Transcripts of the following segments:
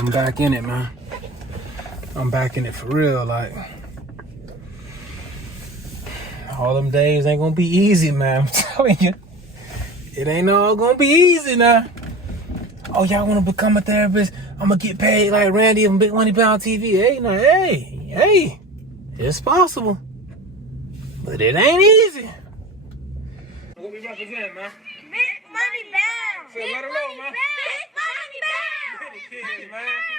I'm back in it, man. I'm back in it for real. Like, all them days ain't gonna be easy, man. I'm telling you. It ain't all gonna be easy now. Oh, y'all wanna become a therapist? I'm gonna get paid like Randy from Big Money Bound TV. Hey. It's possible. But it ain't easy. What we represent, man? Big Money Bound. Say, let 'em know, man. Big Money Bound. We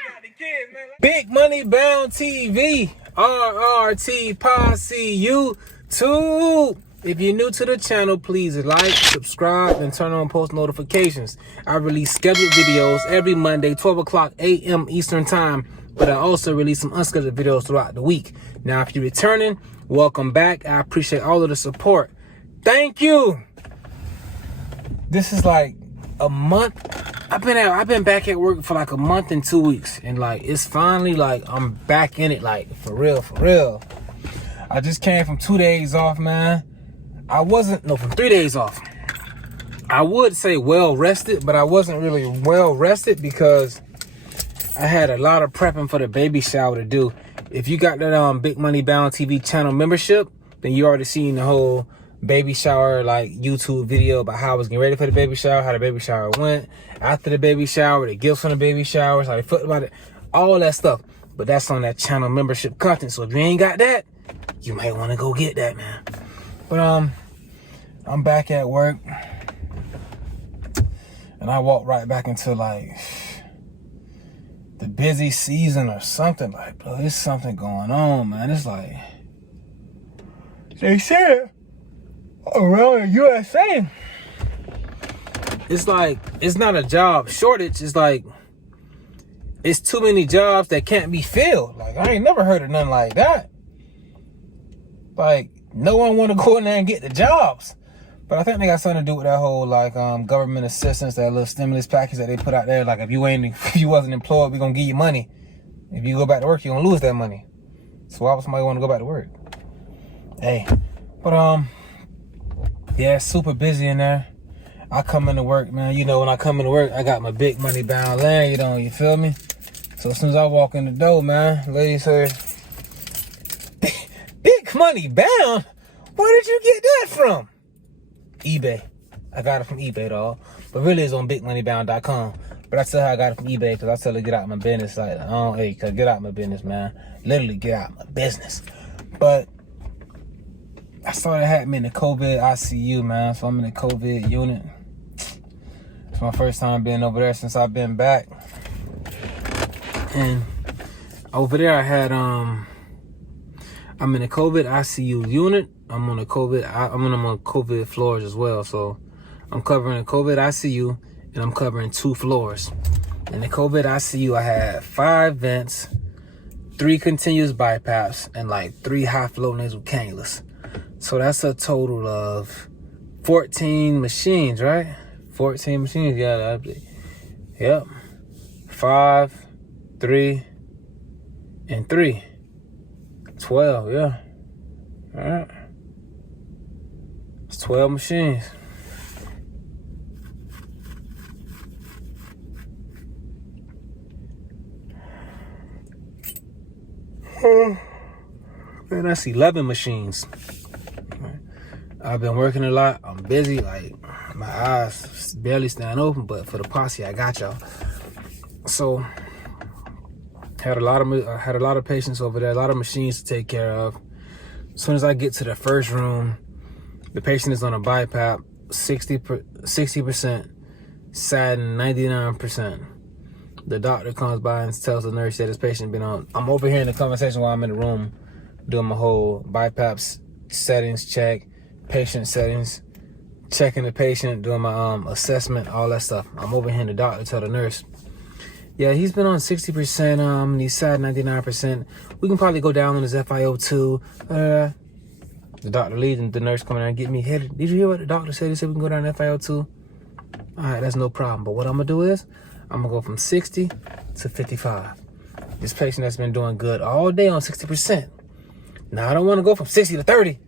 got the kids, man. Big Money Bound TV. RRT Posse YouTube. If you're new to the channel, please like, subscribe, and turn on post notifications. I release scheduled videos every Monday, 12 o'clock a.m. Eastern Time, but I also release some unscheduled videos throughout the week. Now, if you're returning, welcome back. I appreciate all of the support. Thank you. This is like a month. I've been back at work for like a month and 2 weeks, and like it's finally like I'm back in it, like for real. I just came from 2 days off, man. From 3 days off. I would say well rested, but I wasn't really well rested because I had a lot of prepping for the baby shower to do. If you got that Big Money Bound TV channel membership, then you already seen the whole baby shower like YouTube video about how I was getting ready for the baby shower, how the baby shower went, after the baby shower, the gifts from the baby showers, how they felt about it, all that stuff. But that's on that channel membership content. So if you ain't got that, you might want to go get that, man. But I'm back at work, and I walked right back into like the busy season or something. Like, bro, there's something going on, man. It's like they said around the USA, it's like it's not a job shortage. It's like it's too many jobs that can't be filled. Like, I ain't never heard of nothing like that. Like, no one want to go in there and get the jobs. But I think they got something to do with that whole like government assistance, that little stimulus package that they put out there. Like, if you wasn't employed, we gonna give you money. If you go back to work, you gonna lose that money. So why would somebody want to go back to work? Hey, but yeah, it's super busy in there. I come into work, man. You know, when I come into work, I got my Big Money Bound land. You feel me? So as soon as I walk in the door, man, lady say, Big Money Bound? Where did you get that from? eBay. I got it from eBay, dog. But really, it's on bigmoneybound.com. But I tell her I got it from eBay because I tell her get out of my business. Like, hey, cause get out of my business, man. Literally get out of my business. But I started having in the COVID ICU, man. So I'm in the COVID unit. It's my first time being over there since I've been back. And over there I had I'm in the COVID ICU unit. I'm on COVID floors as well. So I'm covering the COVID ICU and I'm covering 2 floors. In the COVID ICU, I had 5 vents, 3 continuous BiPAPs, and like 3 high flow nasal cannulas. So that's a total of 14 machines, right? 14 machines, yeah. Yep. 5, 3, and 3. 12, yeah. All right. It's 12 machines. Man, that's 11 machines. I've been working a lot. I'm busy. Like, my eyes barely stand open, but for the posse, I got y'all. So, had a lot of patients over there, a lot of machines to take care of. As soon as I get to the first room, the patient is on a BiPAP, 60%, saddened 99%. The doctor comes by and tells the nurse that his patient been on. I'm overhearing the conversation while I'm in the room, doing my whole BiPAP settings check, patient settings, checking the patient, doing my assessment, all that stuff. I'm overhearing the doctor tell the nurse, yeah, he's been on 60%, and he's sad 99%. We can probably go down on his FiO2. The doctor leaves and the nurse coming out and get me headed. Did you hear what the doctor said? He said we can go down to FiO2. All right, that's no problem. But what I'm gonna do is, I'm gonna go from 60 to 55. This patient that's been doing good all day on 60%. Now I don't want to go from 60 to 30.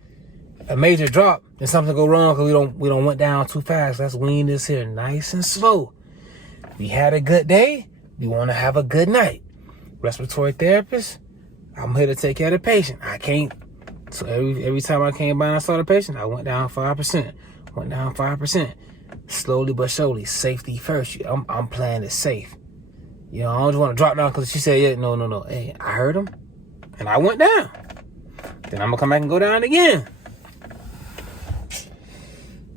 A major drop and something go wrong because we don't went down too fast. Let's wean this here nice and slow. We had a good day. We want to have a good night. Respiratory therapist, I'm here to take care of the patient. I can't. So every time I came by and I saw the patient, I went down 5%. Went down 5%. Slowly but surely. Safety first. I'm playing it safe. You know, I don't just want to drop down because she said, yeah, no. Hey, I heard him. And I went down. Then I'm going to come back and go down again.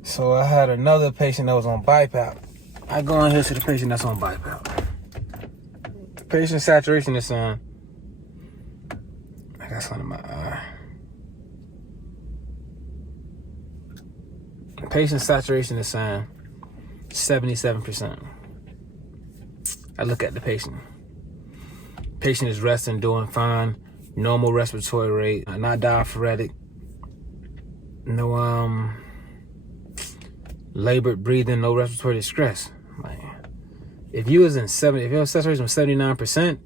So I had another patient that was on BiPAP. I go in here to the patient that's on BiPAP. The patient saturation is on. I got something in my eye. The patient saturation is saying 77%. I look at the patient. Patient is resting, doing fine. Normal respiratory rate, not diaphoretic. No labored breathing, no respiratory distress. Like, if your saturation was 79%,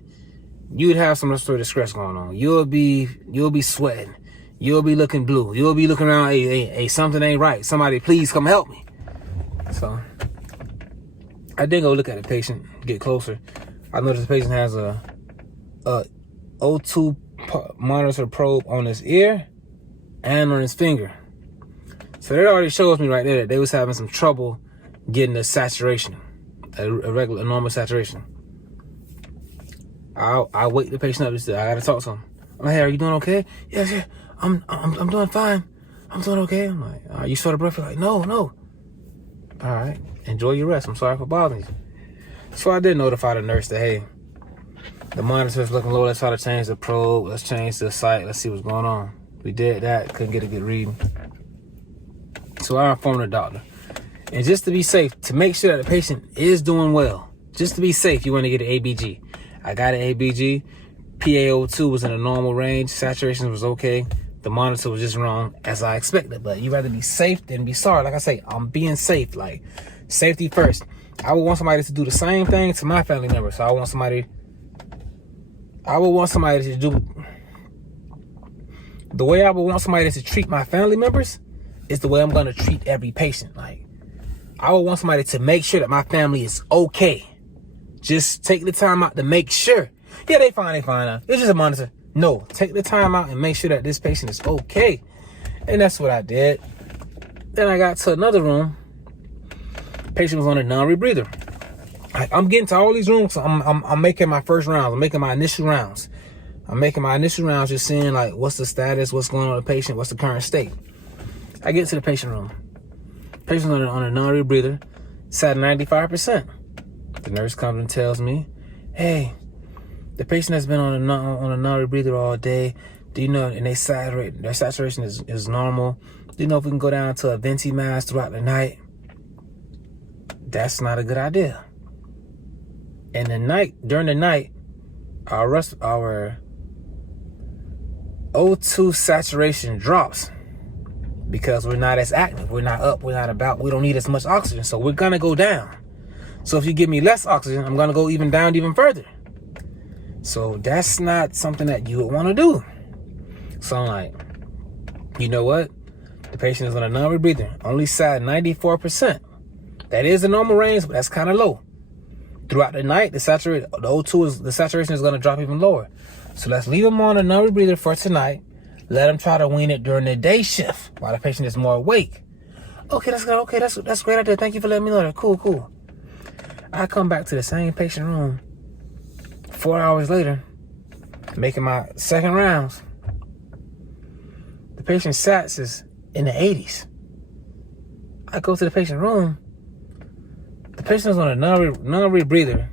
you'd have some respiratory distress going on. You'll be sweating. You'll be looking blue. You'll be looking around, hey, something ain't right. Somebody please come help me. So I did go look at the patient, get closer. I noticed the patient has a O2 monitor probe on his ear and on his finger. So that already shows me right there that they was having some trouble getting the saturation, a normal saturation. I wake the patient up. I gotta talk to him. I'm like, hey, are you doing okay? Yes, yeah. I'm doing fine. I'm doing okay. I'm like, are you short of breath? You're like, no. All right, enjoy your rest. I'm sorry for bothering you. So I did notify the nurse that, hey, the monitor's looking low. Let's try to change the probe. Let's change the site. Let's see what's going on. We did that. Couldn't get a good reading. So I informed the doctor. And just to be safe, to make sure that the patient is doing well, just to be safe, you want to get an ABG. I got an ABG. PaO2 was in a normal range. Saturation was okay. The monitor was just wrong, as I expected. But you'd rather be safe than be sorry. Like I say, I'm being safe. Like, safety first. I would want somebody to do the same thing to my family member. So I would want somebody to do... The way I would want somebody to treat my family members is the way I'm going to treat every patient. Like, I would want somebody to make sure that my family is okay. Just take the time out to make sure. Yeah, they fine now. It's just a monitor. No, take the time out and make sure that this patient is okay. And that's what I did. Then I got to another room. Patient was on a non-rebreather. I'm getting to all these rooms. So I'm making my first rounds. I'm making my initial rounds. Just seeing, like, what's the status, what's going on with the patient, what's the current state. I get to the patient room. Patient's on a non-rebreather, sat 95%. The nurse comes and tells me, hey, the patient has been on a non-rebreather all day. Do you know, and their saturation is normal. Do you know if we can go down to a venti mask throughout the night? That's not a good idea. And during the night, our O2 saturation drops because we're not as active. We're not up. We're not about. We don't need as much oxygen. So we're going to go down. So if you give me less oxygen, I'm going to go down even further. So that's not something that you would want to do. So I'm like, you know what? The patient is on a non-rebreather. Only sat 94%. That is the normal range, but that's kind of low. Throughout the night, the saturation is going to drop even lower. So let's leave him on a non-rebreather for tonight. Let him try to wean it during the day shift while the patient is more awake. Okay, that's good. Okay, that's a great idea. Thank you for letting me know that. Cool. I come back to the same patient room 4 hours later, making my second rounds. The patient's sats is in the 80s. I go to the patient room. The patient is on a non-rebreather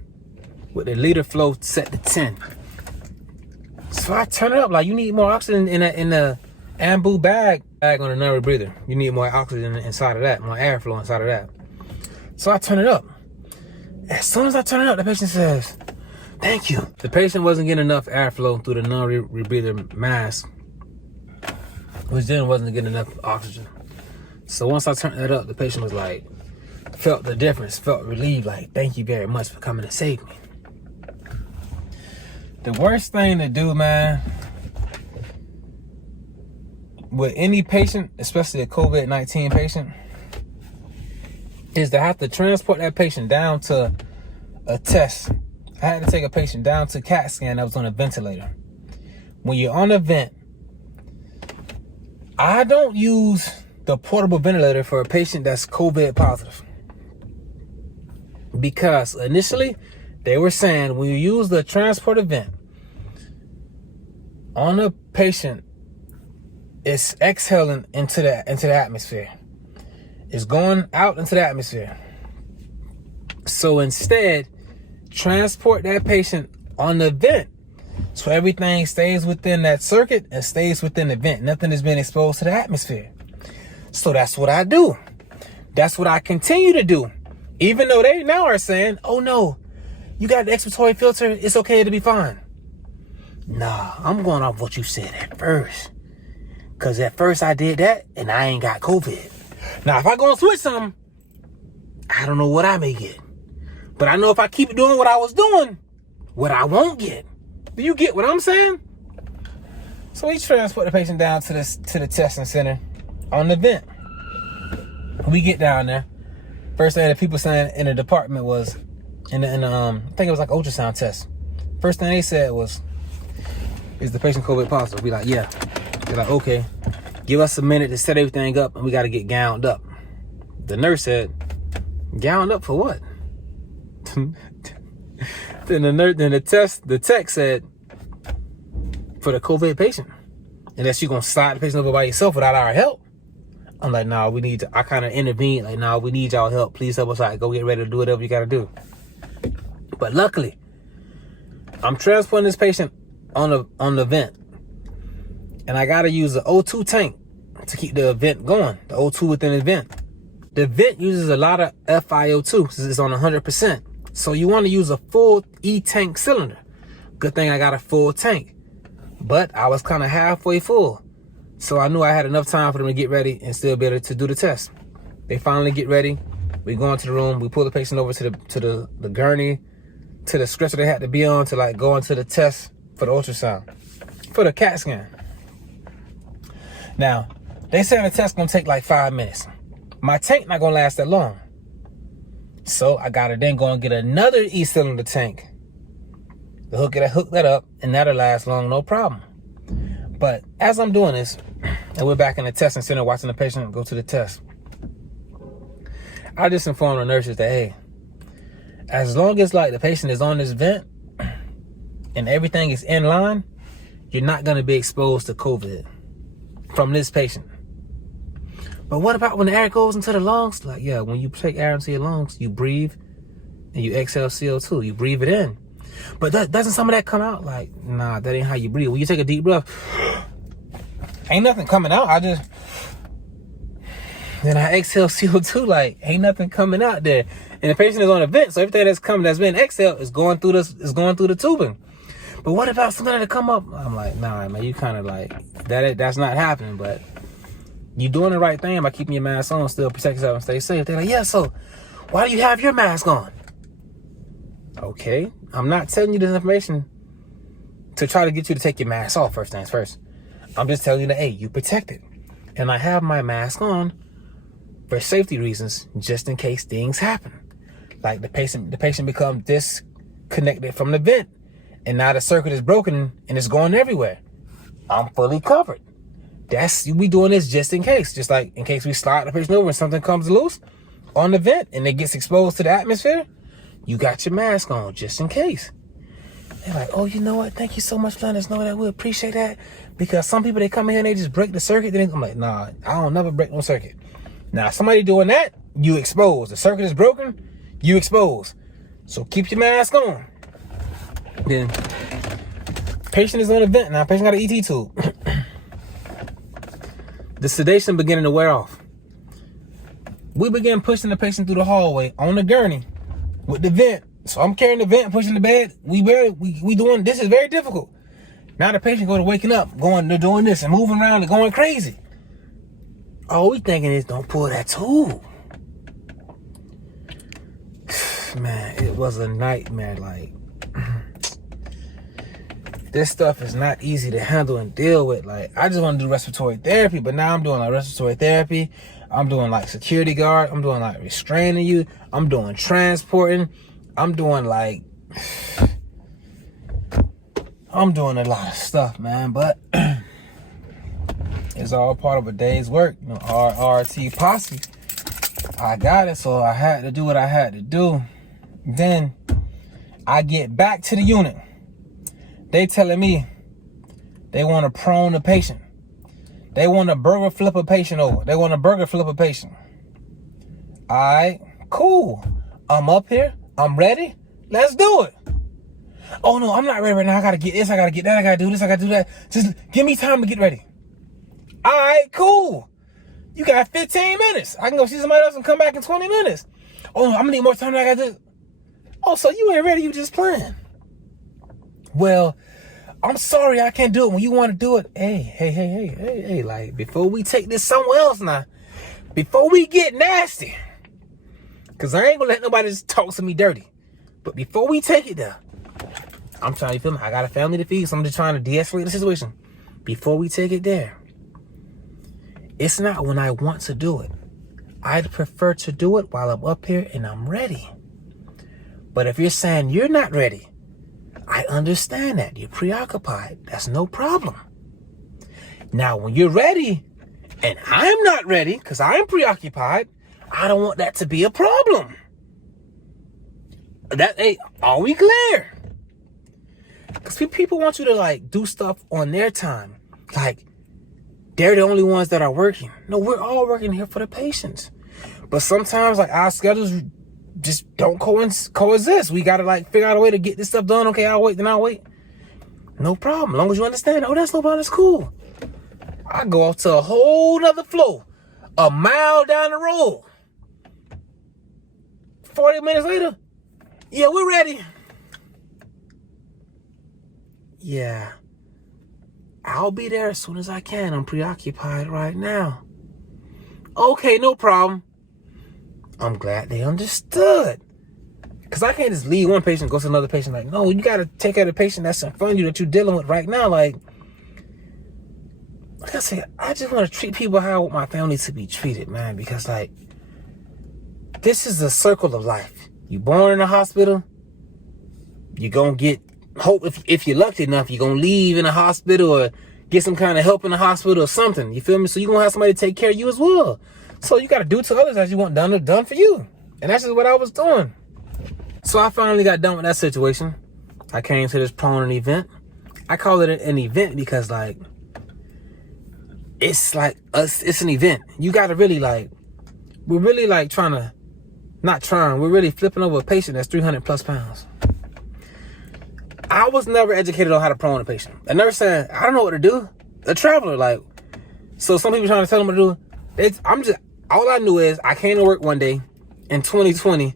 with the liter flow set to 10. So I turn it up, like, you need more oxygen in the ambu bag on a non-rebreather. You need more oxygen inside of that, more airflow inside of that. So I turn it up. As soon as I turn it up, the patient says, thank you. The patient wasn't getting enough airflow through the non-rebreather mask, which then wasn't getting enough oxygen. So once I turned that up, the patient was like, felt the difference, felt relieved, like, thank you very much for coming to save me. The worst thing to do, man, with any patient, especially a COVID-19 patient, is to have to transport that patient down to a test, I had to take a patient down to CAT scan that was on a ventilator. When you're on a vent, I don't use the portable ventilator for a patient that's COVID positive. Because initially, they were saying when you use the transporter vent on a patient, it's exhaling into the atmosphere. It's going out into the atmosphere. So instead, transport that patient on the vent so everything stays within that circuit and stays within the vent. Nothing has been exposed to the atmosphere. So that's what I do. That's what I continue to do. Even though they now are saying, oh no, you got the expiratory filter, it's okay to be fine. Nah, I'm going off what you said at first. Because at first I did that and I ain't got COVID. Now, if I go and switch something, I don't know what I may get. But I know if I keep doing what I was doing, what I won't get. Do you get what I'm saying? So we transport the patient down to the testing center on the vent. We get down there. First thing that people saying in the department was, I think it was like ultrasound test. First thing they said was, is the patient COVID positive? We like, yeah. They're like, okay, give us a minute to set everything up and we got to get gowned up. The nurse said, gowned up for what? Then the tech said, for the COVID patient. And that you're going to slide the patient over by yourself without our help. I'm like, nah, I kind of intervened. Like, nah, we need y'all help. Please help us out. Go get ready to do whatever you got to do. But luckily, I'm transporting this patient on the vent. And I got to use the O2 tank to keep the vent going. The O2 within the vent. The vent uses a lot of FiO2 because it's on 100%. So you want to use a full E-tank cylinder. Good thing I got a full tank. But I was kind of halfway full. So I knew I had enough time for them to get ready and still be able to do the test. They finally get ready. We go into the room. We pull the patient over to the gurney, to the stretcher they had to be on to like go into the test for the ultrasound, for the CAT scan. Now, they say the test gonna take like 5 minutes. My tank not gonna last that long. So I gotta then go and get another E-cylinder tank to hook that up, and that'll last long, no problem. But as I'm doing this, and we're back in the testing center watching the patient go to the test, I just informed the nurses that, hey, as long as like the patient is on this vent and everything is in line, you're not gonna be exposed to COVID from this patient. But what about when the air goes into the lungs? Like, yeah, when you take air into your lungs, you breathe and you exhale CO2. You breathe it in. But doesn't some of that come out? Like, nah, that ain't how you breathe. When you take a deep breath, ain't nothing coming out. Then I exhale CO2, like, ain't nothing coming out there. And the patient is on a vent, so everything that's been exhaled is going through the tubing. But what about something that come up? I'm like, nah, man, you kind of like, that's not happening, but you're doing the right thing by keeping your mask on, still protect yourself and stay safe. They're like, yeah, so why do you have your mask on? Okay, I'm not telling you this information to try to get you to take your mask off, first things first. I'm just telling you that, hey, you protected. And I have my mask on for safety reasons, just in case things happen. Like the patient become disconnected from the vent, and now the circuit is broken and it's going everywhere. I'm fully covered. We doing this just in case. Just like in case we slide the patient over and something comes loose on the vent and it gets exposed to the atmosphere, you got your mask on just in case. They're like, oh, you know what? Thank you so much for letting us know that. We appreciate that. Because some people, they come in here and they just break the circuit. Then I'm like, nah, I don't never break no circuit. Now, somebody doing that, you expose. The circuit is broken, you expose. So keep your mask on. Then patient is on the vent. Now, patient got an ET tube. The sedation beginning to wear off. We begin pushing the patient through the hallway on the gurney with the vent. So I'm carrying the vent, pushing the bed. We doing this is very difficult. Now the patient going to waking up, they're doing this and moving around and going crazy. All we thinking is don't pull that tube. Man, it was a nightmare. Like, this stuff is not easy to handle and deal with. Like, I just want to do respiratory therapy, but now I'm doing like respiratory therapy. I'm doing like security guard. I'm doing like restraining you. I'm doing transporting. I'm doing like I'm doing a lot of stuff, man, but it's all part of a day's work. You know, RRT posse. I got it, so I had to do what I had to do. Then I get back to the unit. They telling me they want to prone the patient. They want to burger flip a patient over. They want to burger flip a patient. All right, cool. I'm up here. I'm ready. Let's do it. Oh, no, I'm not ready right now. I got to get this. I got to get that. I got to do this. I got to do that. Just give me time to get ready. All right, cool. You got 15 minutes. I can go see somebody else and come back in 20 minutes. Oh, no, I'm going to need more time than I got to do. Oh, so you ain't ready. You just playing. Well, I'm sorry I can't do it when you want to do it. Hey, like, before we take this somewhere else now, before we get nasty, because I ain't going to let nobody just talk to me dirty. But before we take it there, I'm trying to feel me. I got a family to feed, so I'm just trying to de-escalate the situation. Before we take it there, it's not when I want to do it. I'd prefer to do it while I'm up here and I'm ready. But if you're saying you're not ready, I understand that. You're preoccupied. That's no problem. Now, when you're ready and I'm not ready because I'm preoccupied, I don't want that to be a problem. Are we clear? Because people want you to, like, do stuff on their time. Like, they're the only ones that are working. No, we're all working here for the patients. But sometimes, like, our schedules just don't coexist. We got to, like, figure out a way to get this stuff done. Okay, I'll wait, then I'll wait. No problem. As long as you understand. Oh, that's no problem. That's cool. I go off to a whole nother floor. A mile down the road. 40 minutes later. Yeah, we're ready. Yeah. I'll be there as soon as I can. I'm preoccupied right now. Okay, no problem. I'm glad they understood. Because I can't just leave one patient and go to another patient. Like, no, you got to take care of the patient that's in front of you that you're dealing with right now. Like I said, I just want to treat people how I want my family to be treated, man. Because, like, this is a circle of life. You born in a hospital, you're going to get hope. If you're lucky enough, you're going to leave in a hospital or get some kind of help in the hospital or something. You feel me? So you're going to have somebody to take care of you as well. So you got to do to others as you want done for you. And that's just what I was doing. So I finally got done with that situation. I came to this proning event. I call it an event because, like, it's like us. It's an event. You got to really, like, we're really, like, we're really flipping over a patient that's 300 plus pounds. I was never educated on how to prone a patient. A nurse said, I don't know what to do. A traveler, like, so some people trying to tell them what to do. All I knew is I came to work one day in 2020.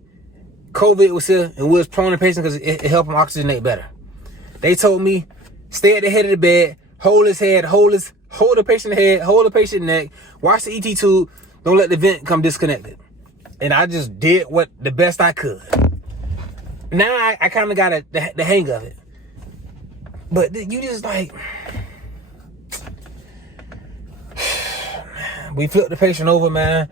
COVID was here and we was proning a patient because it helped him oxygenate better. They told me, stay at the head of the bed, hold his head, hold the patient head, hold the patient neck, watch the ET tube, don't let the vent come disconnected. And I just did the best I could. Now I kind of got the hang of it. But you just, like, we flipped the patient over, man.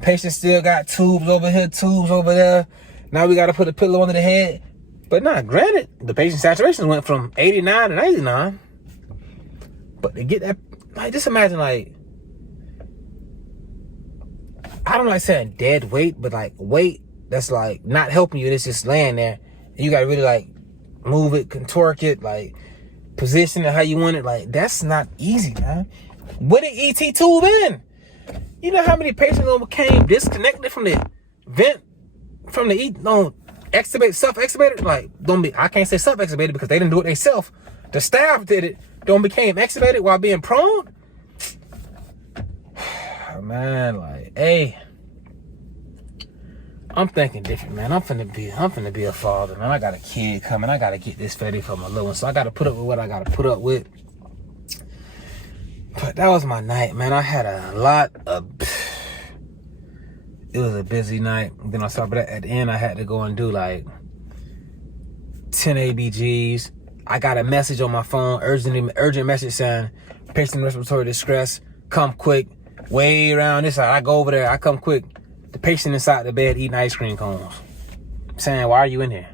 Patient still got tubes over here, tubes over there. Now we got to put a pillow under the head. But nah, granted, the patient saturation went from 89 to 99. But to get that, like, just imagine, like, I don't like saying dead weight, but, like, weight that's, like, not helping you. It's just laying there. And you got to really, like, move it, contort it, like, position it how you want it. Like, that's not easy, man. With an ET tube in. You know how many patients became disconnected from the vent, from the self-extubated? Like, I can't say self-extubated because they didn't do it themselves. The staff did it. Became extubated while being prone. Man, like, hey, I'm thinking different, man. I'm finna be a father, man. I got a kid coming. I gotta get this ready for my little one. So I gotta put up with what I gotta put up with. But that was my night, man. I had it was a busy night. Then I saw, but at the end, I had to go and do, like, 10 ABGs. I got a message on my phone, urgent message saying, patient respiratory distress, come quick. Way around this side. I go over there, I come quick. The patient inside the bed eating ice cream cones. Saying, why are you in here?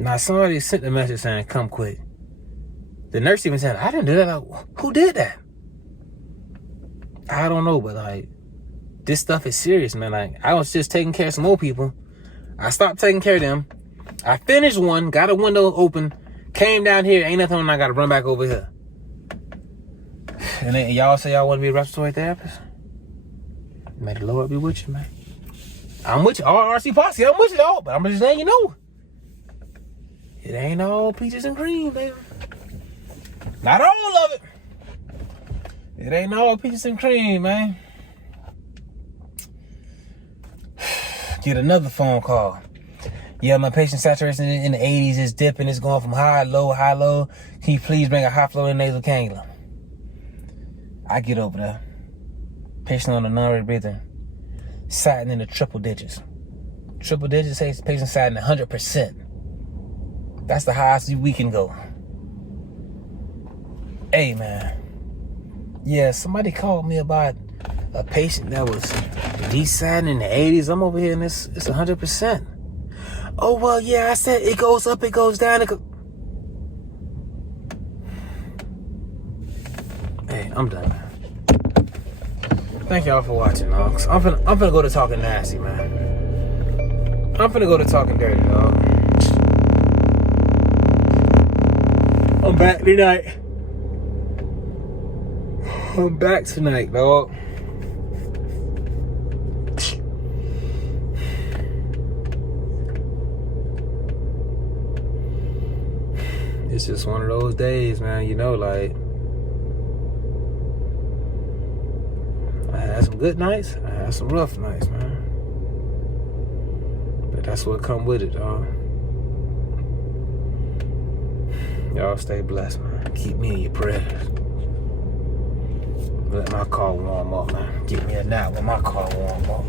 Now, somebody sent a message saying, come quick. The nurse even said, I didn't do that. Like, who did that? I don't know, but like, this stuff is serious, man. Like, I was just taking care of some old people. I stopped taking care of them. I finished one, got a window open, came down here, ain't nothing, and I got to run back over here. And then y'all say y'all want to be a respiratory therapist? May the Lord be with you, man. I'm with you. RRC Posse, I'm with you, dog. But I'm just letting you know. It ain't all peaches and cream, baby. Not all of it. It ain't all peaches and cream, man. Get another phone call. Yeah, my patient saturation in the 80s is dipping. It's going from high, low. Can you please bring a high flow in nasal cannula? I get over there. Patient on the non-rate breathing. Satting in the triple digits. Triple digits says patient satting 100%. That's the highest we can go. Hey, man. Yeah, somebody called me about a patient that was desatting in the 80s. I'm over here and it's 100%. Oh, well, yeah, I said it goes up, it goes down. Hey, I'm done, man. Thank y'all for watching, dog. I'm finna go to talking nasty, man. I'm finna go to talking dirty, dog. I'm back tonight. I'm back tonight, dog. It's just one of those days, man. You know, like, I had some good nights. I had some rough nights, man. But that's what come with it, dog. Y'all stay blessed, man. Keep me in your prayers. Let my car warm up, man. Get me a nap when my car warm up.